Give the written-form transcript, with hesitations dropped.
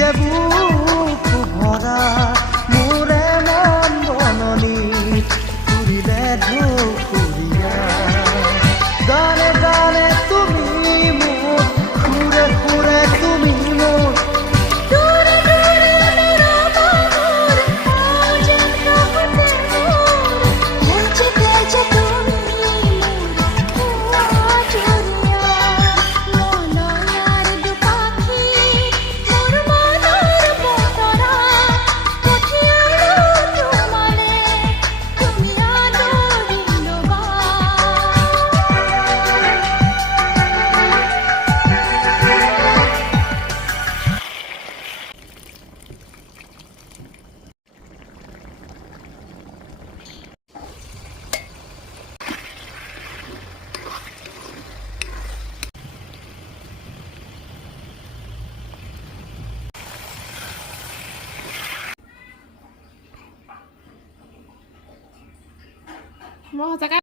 যে বুক ভরা মোরে মন বননি পুরিলে ঢুকুরিয়া গানে গানে তুমি মোর সুরে সুরে তুমি মোর দূরে দূরে নিরবমোর আজে প্রভুতে মোর বুঝিতে যে তুমি মোর আজরিয়া নয়নার দুপাখি মোর মনের বতরা কোথিয়ালো তোমারে তুমি আদরিলবা mau